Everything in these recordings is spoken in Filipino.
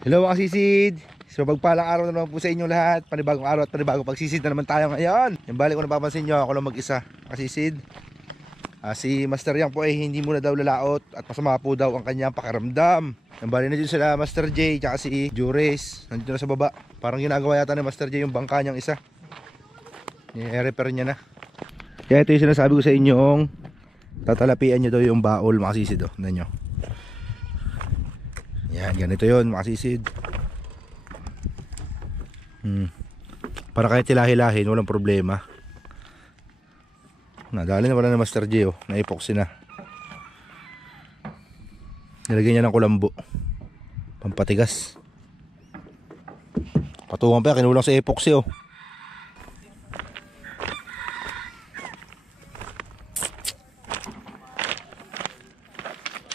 Hello mga sisid. So pagpalang araw na naman po sa inyong lahat. Panibagong araw at panibagong pagsisid na naman tayo ngayon. Yung balik ko napapansin nyo, ako lang mag-isa kasisid. Si Master Yang po ay hindi muna daw lalaot at masama po daw ang kanyang pakiramdam. Yung balik na dyan sila Master J tsaka si Juris. Nandito na sa baba. Parang ginagawa yata ni Master J yung bangka niyang isa. I-repair niya na. Kaya ito yung sinasabi ko sa inyong tatalapian nyo daw yung baol mga sisid. Tignan nyo. Yan, ganito yun mga sisid. Para kahit hilahilahin, walang problema. Nadali na pala na Master J, na-epoxy na. Nilagyan niya ng kulambo pampatigas. Patungan pa, kinulang sa epoxy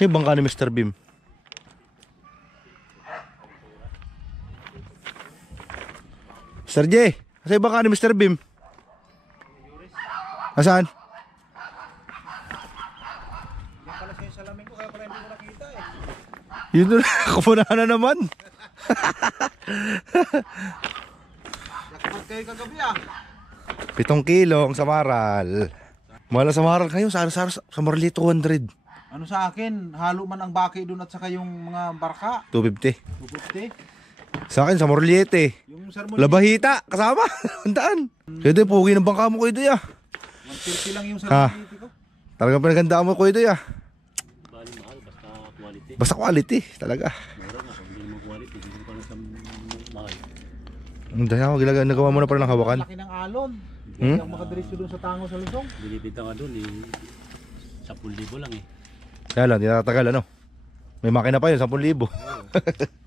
Yung bangka ni Mr. Beam. Mr. J, kasi baka ni Mr. Beam? Nasaan? Yan pala sa salamin ko, kaya pala hindi ko nakita Yun doon, kapunahan na naman. Nakapag kayo kagabi 7 kilo ang samaral. Mahal ang samaral kayo, samarali 200. Ano sa akin, halo man ang baki doon at saka yung mga barka 250. 250. Sa akin, sa Morliete. Yung sermon Labahita, kasama. Andaan. Kaya doy, pugi ng bangka mo Kuya Doy 150 lang yung sermon ko. Talagang pinagandaan mo Kuya Doy Bali mahal, basta quality. Basta quality, talaga. Mura nga, kung hindi mo quality, hindi mo pa lang mahal. Ang dahil ako, nagawa mo na pala ng hawakan. Laki ng alon. Hindi ako makadiretso doon sa tango sa Luzon. Binibita nga doon, 10,000 lang Kaya lang, tinatatagal ano. May makina pa yun, 10,000.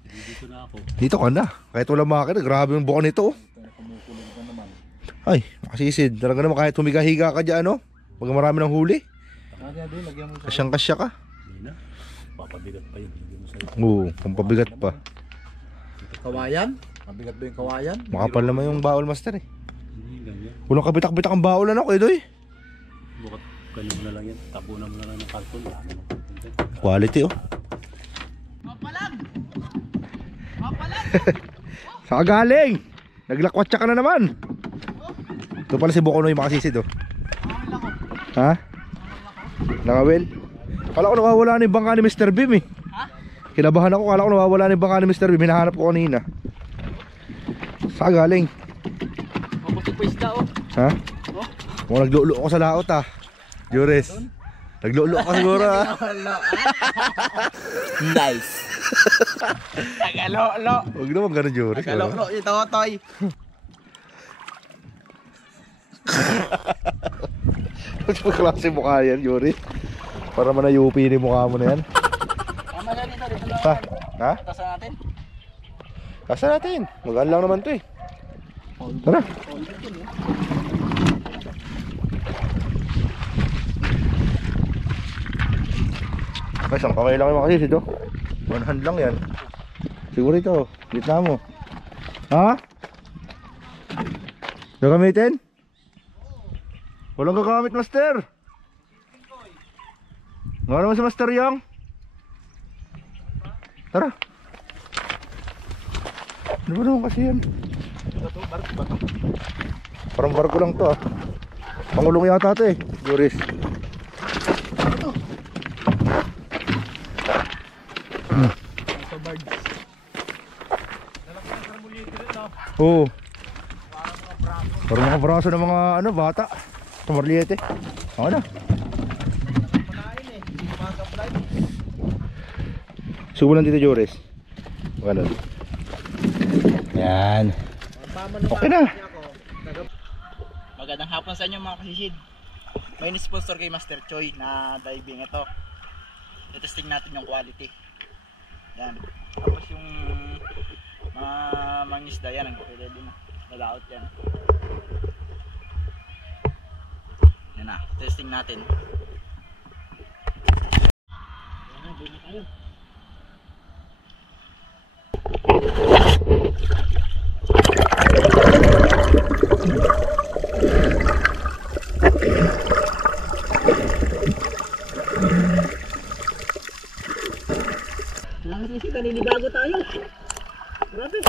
Dito na ako. Dito ka na. Kahit walang makina, grabe yung buko nito Kumukulog na naman. Ay, makasisid. Talaga naman kahit humiga-higa ka dyan pag marami ng huli. Kaya doon, lagyan mo sa... Kasyang-kasya ka. Hindi na. Papabigat pa yun. Hindi mo sa'yo. Oo, pampabigat pa. Kawayan? Mabigat ba yung kawayan? Makapal naman yung baol master Hindi, ganyan. Walang kabitak-bitak ang baol Kuya Doy. Bukat, ganyan mo na lang yan. Tapunan mo na lang ng karton. Quality Saan ka galing? Naglakwatsa ka na naman. Ito pala si Bukonoy makasisid Ha? Nakawil? Kala ko nawawala na yung bangka ni Mr. Beam Kinabahan ako, kala ko nawawala na yung bangka ni Mr. Beam. Hinahanap ko kanina. Saan ka galing? Mabuti pa isda Ha? Mukhang naglulo ako sa laot Juris, naglulo ako siguro Nice. Tagalolo. Huwag naman ganun Juris. Tagalolo ito, Toy. Ano klase mukha yan Juris? Para manayupi ni mukha mo na yan. Tama na dito. Ha? Tasa natin. Kasa natin. Magaan lang naman to Tara. Ay, isang kamay lang yung makasisid One hand lang yan. Siguro ito, gitna mo. Ha? Gagamitin? Walang gagamit master. Nga naman si Master Yang. Tara. Ano ba naman kasi yan? Parang barko lang to Pangulong yata ito Juris. Oo. Parang mga braso ng mga bata sa Morliete. Ako na. Subulan dito Juris. Ganun. Yan. Okay na. Magandang hapon sa inyo mga kasisid. May ni-sponsor kay Master Choi na diving ito. Testing natin yung quality. Yan. Tapos yung mangisda yan, pwede din nalaot yan. Yan na, testing natin. Kasi kaninibago tayo. Grabe.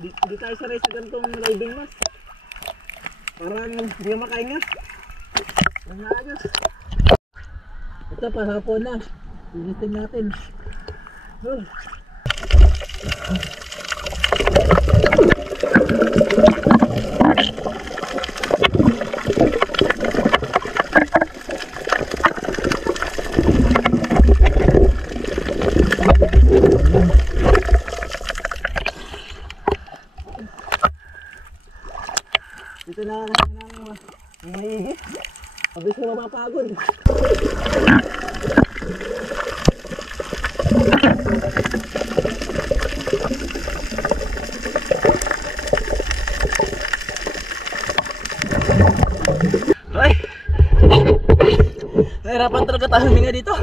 Di tayo sanay sa ganitong diving mas. Parang hindi na makahinga. Ang ayos. Ito pa, hapon na. Visitin natin. Uy. Dito na hiniigi. Mabilis na mapapagod. Ay! Nahirapan talaga tayo huminga dito.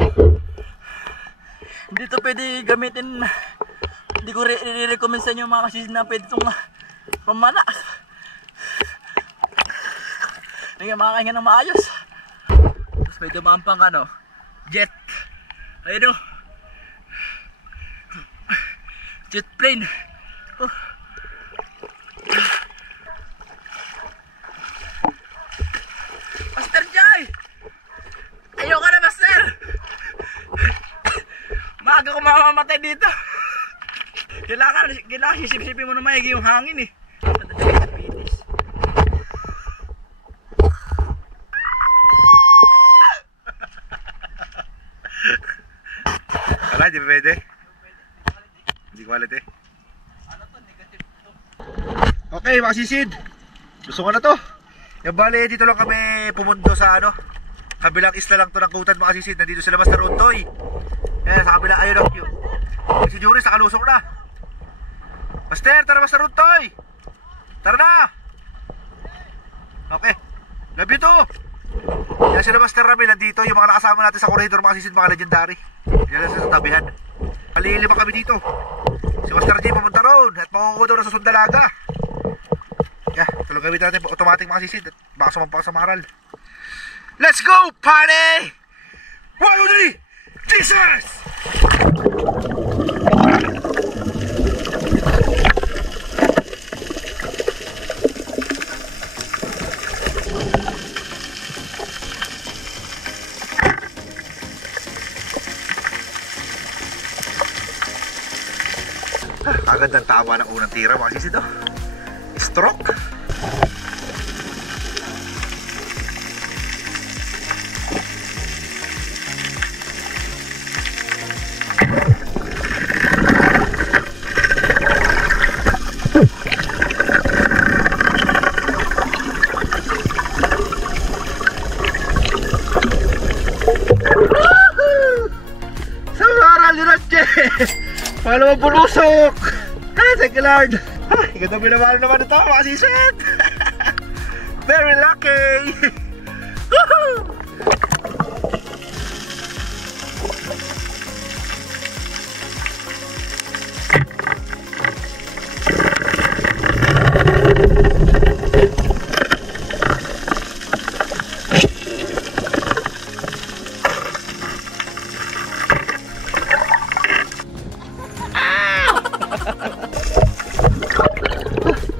Dito pwede gamitin. Hindi ko i-recommend sa inyo mga kasisid na pwede itong pamana. Hindi nga makakahinga ng maayos. Tapos may dumaan pang jet. Ayun o. Jet plane. Oh. Master Jai! Ayoko na, Master! Maaga ko mamamatay dito. Kailangan sisip-sipin mo na maigi yung hangin eh. Wala, di ba pwede? Hindi quality. Okay, mga sisid. Gusto ko na to. Yung bali, dito lang kami pumundo sa kabilang isla lang to ng Kutan, mga sisid. Nandito sila Master Untoy. Ayan, sa kabilang, ayun o. Si Juris, nakalusok na. Master, tara Master Untoy. Tara na. Okay. Love you too. Yan sila Master Ramil, nandito yung mga nakasama natin sa corridor, mga sisid, mga legendary. Yan lang sa tabihan. Malilima kami dito. Si Master J pumunta roon at makukuha daw na sa Sundalaga. Yeah, tulong gawin natin automatic mga sisid at baka sumampak sa maral. Let's go party! 1, 2, 3, Jesus! Agad ang tama ng unang tira mga sisid. Stroke. Sa maral yun at paano mabulusok? Thank you Lord. Ganda minamahal naman ito mga sisid. Very lucky.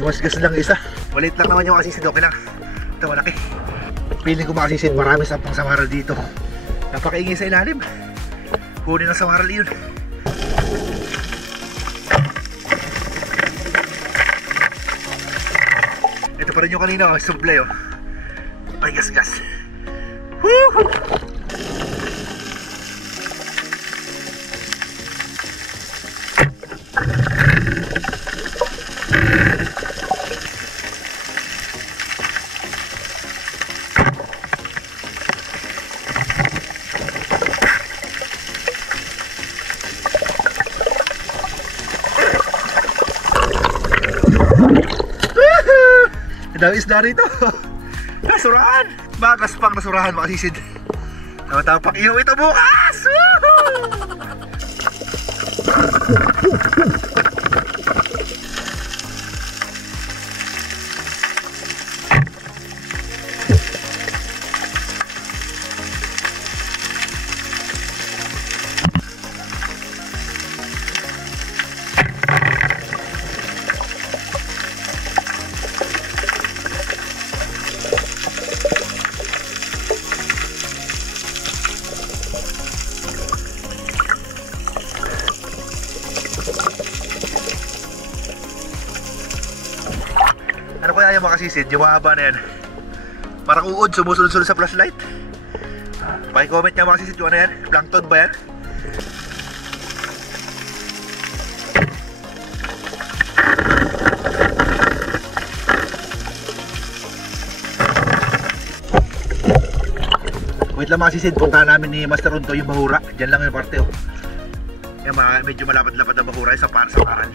Masgas lang isa. Walit lang naman yung makasisid. Okay lang. Ito malaki. Feeling ko makasisid. Marami sampang samaral dito. Napakaingay sa ilalim. Kunin ang samaral yun. Ito pa rin yung kanina. Sublay oh. Ay gas-gas. Woohoo! Ang dami isda rito. Nasurahan. Bagas pang nasurahan mga sisid. Tama-tama pang ihaw ito bukas. yan mga kasisid, yung mahaba na yan. Parang uod, sumusunod-sunod sa flashlight. Paki-comment niya mga kasisid, yung ano yan? Plankton ba yan? Wait lang mga kasisid, puntahan namin ni Master Ronto yung bahura. Diyan lang yung parte oh. Yan, medyo malapad-lapad na bahura sa paral.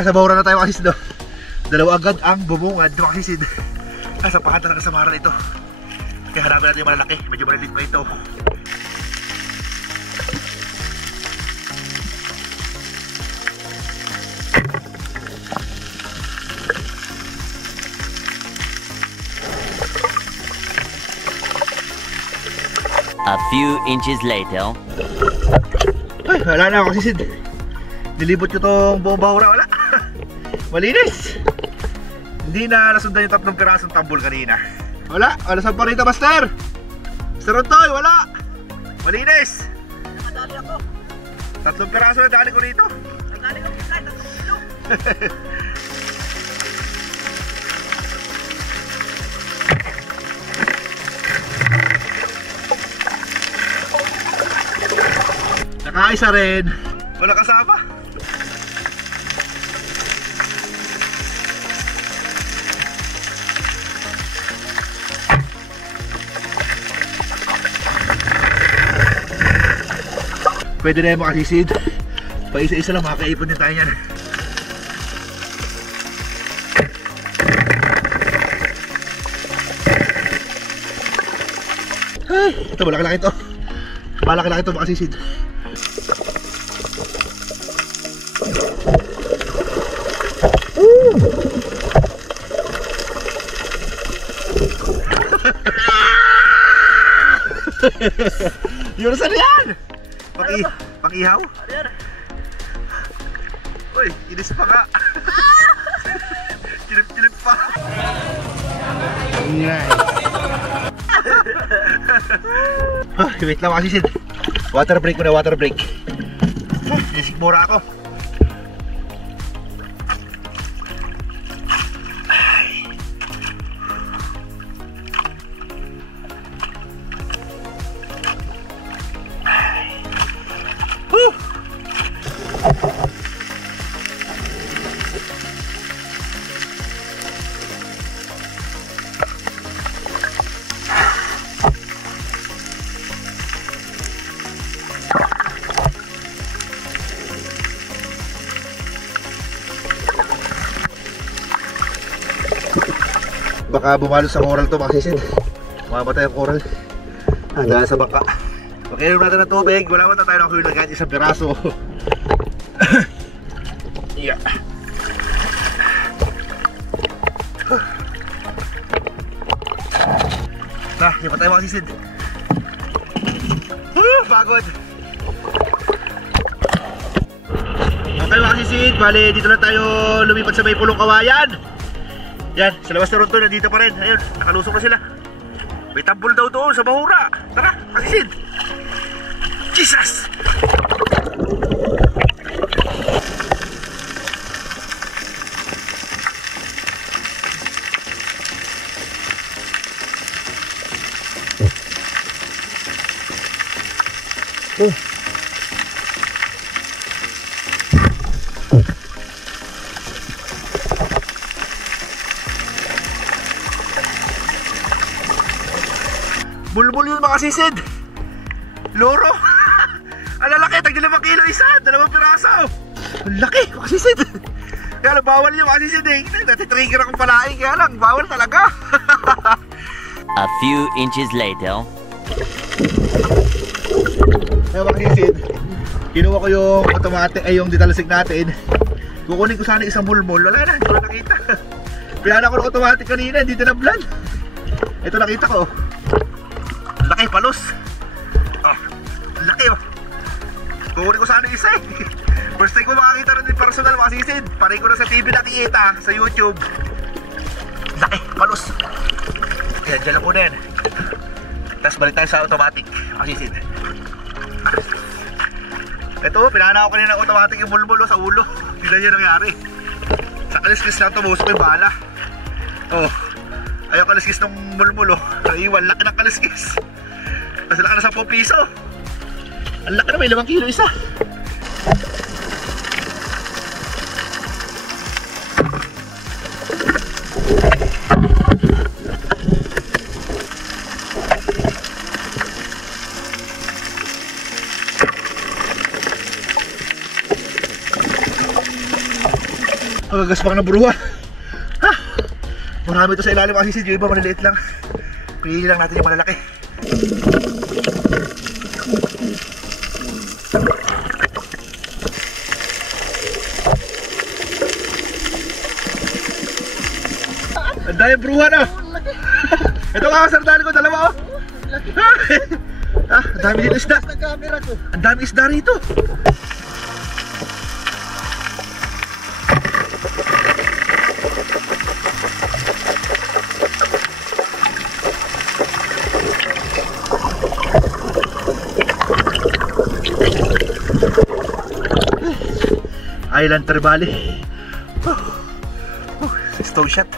Sa bahura na tayo mga kasisid. Dalawa agad ang bumungad mga kasisid. Sa pahan talaga sa maral ito. Kaya hanapin natin yung malalaki. Medyo malilit pa ito. A few inches later. Ay, wala na mga kasisid. Nilibot ko tong buong bahura. Wala. Malinis. Hindi na nasundan yung 3 pirasong tambol kanina. Wala saan pa rito, Master? Mr. Rontoy, wala. Malinis. Nakadali ako. 3 piraso na dali ko rito. Nakadali ko kay 3 kilo. Nakaisa rin. Wala kasama. Pwede na yung makasisid. Pa isa-isa lang, makakaipon din tayo yan. Ay, ito malaki-laki ito. Malaki-laki ito makasisid. Yun saan yan? Pang-ihaw? Uy, inis pa nga. Kilip-kilip pa. Wait lang kasi Sid. Water break muna, water break. Nisikmura ako. Baka bumalo sa coral to mga sisid. Mamatay ang coral. Dahil sa baka. Pagkainom natin ng tubig. Wala na tayo nakuha na kahit isang piraso. Yeah. Nah, di pa tayo mga sisid. Pagod. Okay mga sisid. Bale, dito na tayo lumipat sa may pulong kawayan. Yan, sa labas na ron to, nandito pa rin. Ayun, nakalusok na sila. May tambol daw doon sa bahura. Tara, kasisid. Jesus! Bulbul yun mga sisid. Loro. Ang lalaki, tag 5 kilo isa, 2 piraso. Ang laki mga sisid. Kaya lang bawal yun mga sisid eh. Natitrigger akong palaing, kaya lang bawal talaga. A few inches later. Kaya mga sisid, kinuha ko yung automatic, ay yung ditalasik natin. Kukunin ko sana isang bulbul. Wala na, hindi ko nakita. Pinana ko ng automatic kanina, hindi tinablan. Ito nakita ko. Laki, palos. Oh, laki oh. Kukunin ko sana isa eh. First time ko makakita rin yung personal mga sisid. Paray ko na sa TV nakikita, sa YouTube. Laki, palos. Kaya dyan lang muna yan. Tapos balik tayo sa automatic mga sisid. Ito, pinana ko kanina ng automatic yung bulbulo sa ulo. Hindi na yun nangyari. Sa kaliskis lang tumusok yung bala. Oh, ayaw kaliskis ng bulbulo. Naiwan, laki ng kaliskis. Kasi laki na 10 piso. Ang laki na, may 5 kilo isa. Magagaspak na buruhan. Ha! Marami ito sa ilalim kasi yung iba maliliit lang. Pili lang natin yung malalaki. Ang dami buruhan ah! Ito nga kasardali ko, dalawa oh! Ah, ang dami dito isda! Ang dami isda rito! Island Trevally. Stone shot.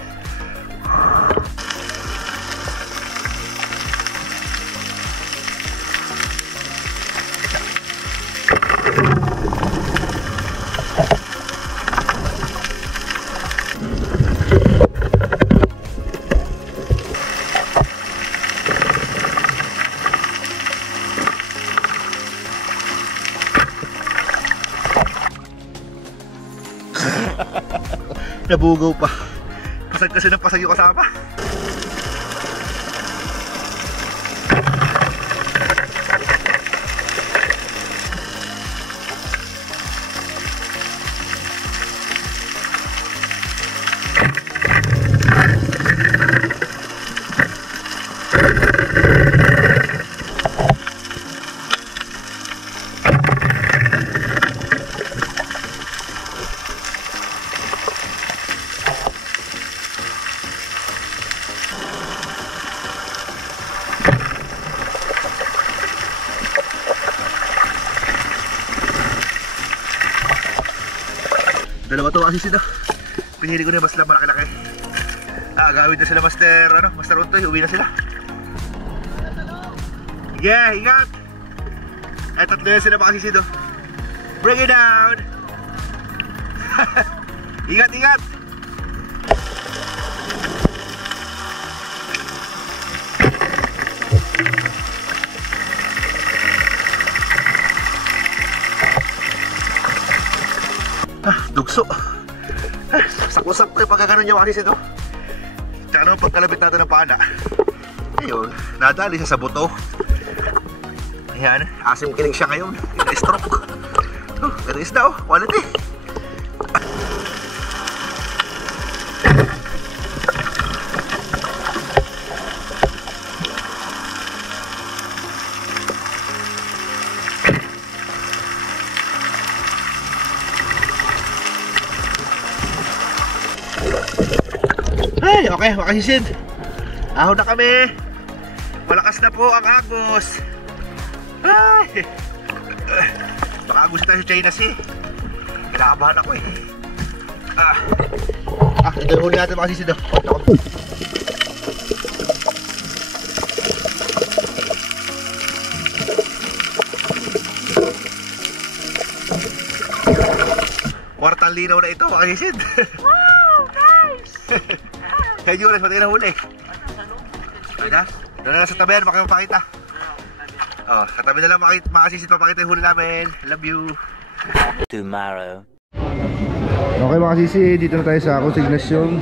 Nabugaw pa. Pasag kasi ng pasag yung kasama. Dalawa to kasi sila. Pinili ko na mas malaki-laki. Gawin na sila Master Untoy. Uwi na sila. Yeah, ingat. Tatlo yan sila makasisid oh. Bring it down. Ingat, ingat. Dugso. Sakto-sakto yung pagkaganon niya makasisid oh. Tsaka naman pagkalabit natin ng pana. Ayun, nadali siya sa buto. Ayan, asim kiling siya ngayon. Stroke. Ganun isda oh, quality. Ay, okay, makasisid. Ahon na kami. Malakas na po ang agos. Ay, baka agos tayo sa China Sea. Kinakabahan ako eh. Ito yung huli natin makasisid. Kwartang linaw na ito makasisid. Wow, nice. Kaya Jules, pati na huli. Doon na sa tabi yan, makipapakita. Sa tabi na lang makasisid papakita yung huli namin. Love you. Tomorrow. Okay mga sisi, dito na tayo sa consignation.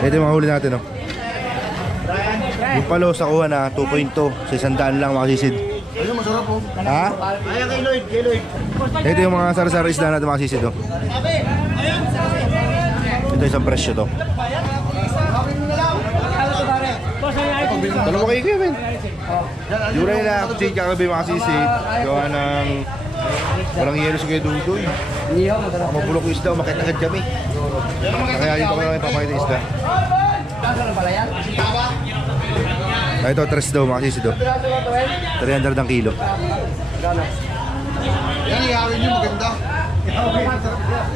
Ito yung mga huli natin oh. Yung palo sa kuha na 2.2 sa 100 lang mga sisid. Ayun, masarap po. Ha? Ayan kay Lloyd, kay Lloyd. Ito yung mga sari-sari isda natin mga sisid oh. Ito isang presyo to. Tanong mo kay Kevin. Yung rin na ako change kagabi mga sisid. Gawa ng walang yelo si Kuya Dudon. Ako mabulok yung isda, umakit agad kami. Kaya dito ko lang ipapakita yung isda. Ito, 3 daw mga sisid. 300 ang kilo. Yan, ihawin nyo maganda.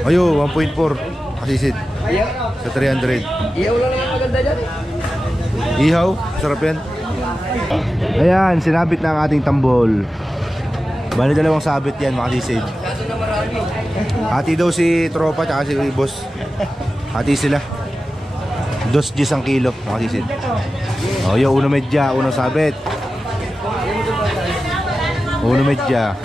Ayo, 1.4 kasisid. Sa 300. Iyaw lang naman maganda dyan. Ihaw, sarap yan. Ayan, sinabit na ang ating tambol. Bali 2 sabit yan mga sisid. Hati daw si tropa tsaka si boss. Hati sila. 2 ang kilo mga sisid. O yun, uno medya, unang sabit. Uno medya.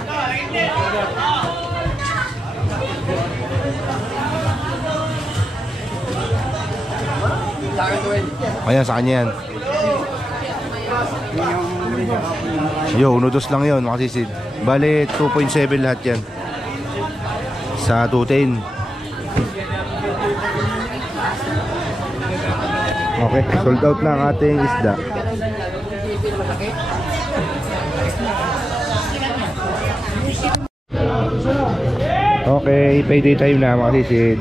Ayan, sa kanya yan. Yo, 1-2 lang yun mga sisid. Bale, 2.7 lahat yan. Sa 210. Okay, sold out na ang ating isda. Okay, payday time na mga sisid.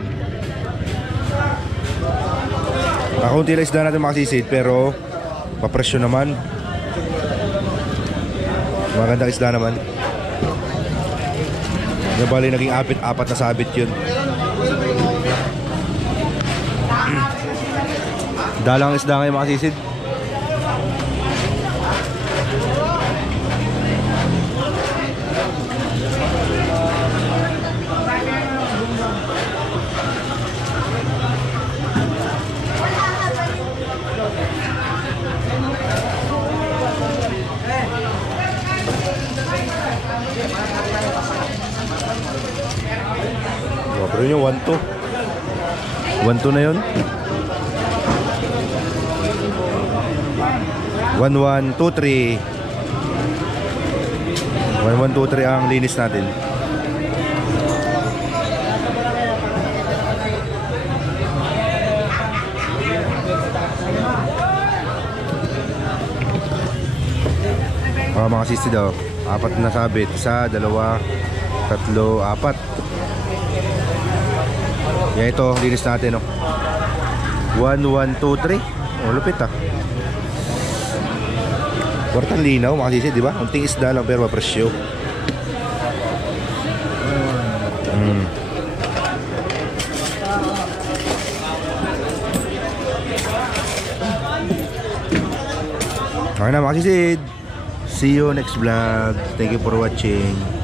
Kakunti lang isda natin mga sisid, pero papresyo naman. Magandang isda naman. Nabali naging apat na sabit yun. Dalang isda ngayon mga sisid. Pero yun, 1-2. 1-2 na yun. 1-1, 2-3. 1-1, 2-3 ang linis natin. Mga sisi daw, 4 na sabit. 1, 2, 3, 4. Yan ito, linis natin, no? 1, 1, 2, 3. Oh, lupit ah. Kwartang linaw mga sisi, di ba? Unting isda lang pero mapresyo. Okay na mga sisid. See you next vlog. Thank you for watching.